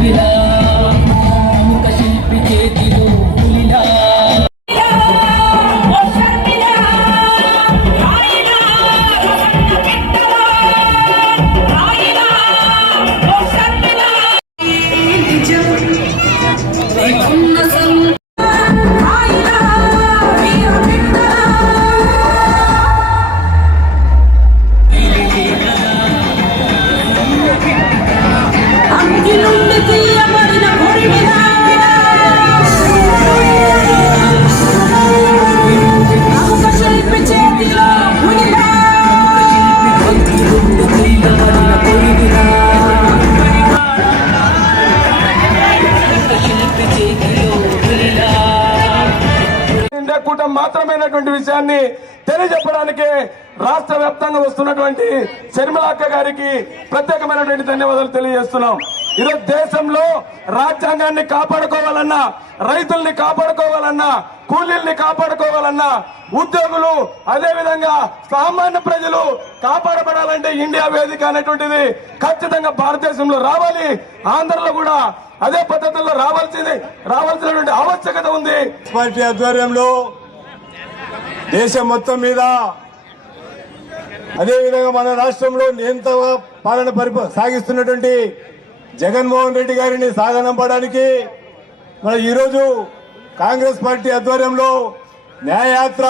준비해 కోసం మాత్రమైనటువంటి విషయాన్ని తెలియజెప్పడానికి రాష్ట్ర వ్యాప్తంగా వస్తున్నటువంటి శర్మిలాక్క గారికి ప్రత్యేకమైనటువంటి ధన్యవాదాలు తెలియజేస్తున్నాం. ఈరోజు దేశంలో రాజ్యాంగాన్ని కాపాడుకోవాలన్నా రైతుల్ని కాపాడుకోవాలన్నా కూలీల్ని కాపాడుకోవాలన్నా ఉద్యోగులు అదే విధంగా సామాన్య ప్రజలు కాపాడబడాలంటే ఇండియా వేదిక అనేటువంటిది ఖచ్చితంగా భారతదేశంలో రావాలి. ఆంధ్రలో కూడా అదే పద్ధతుల్లో రావాల్సింది రావాల్సినటువంటి ఆవశ్యకత ఉంది. పార్టీ ఆధ్వర్యంలో దేశం మొత్తం మీద అదేవిధంగా మన రాష్ట్రంలో నియంత్రణ పాలన పరిప సాగిస్తున్నటువంటి జగన్మోహన్ రెడ్డి గారిని సాగనంపడానికి మన ఈరోజు కాంగ్రెస్ పార్టీ ఆధ్వర్యంలో న్యాయయాత్ర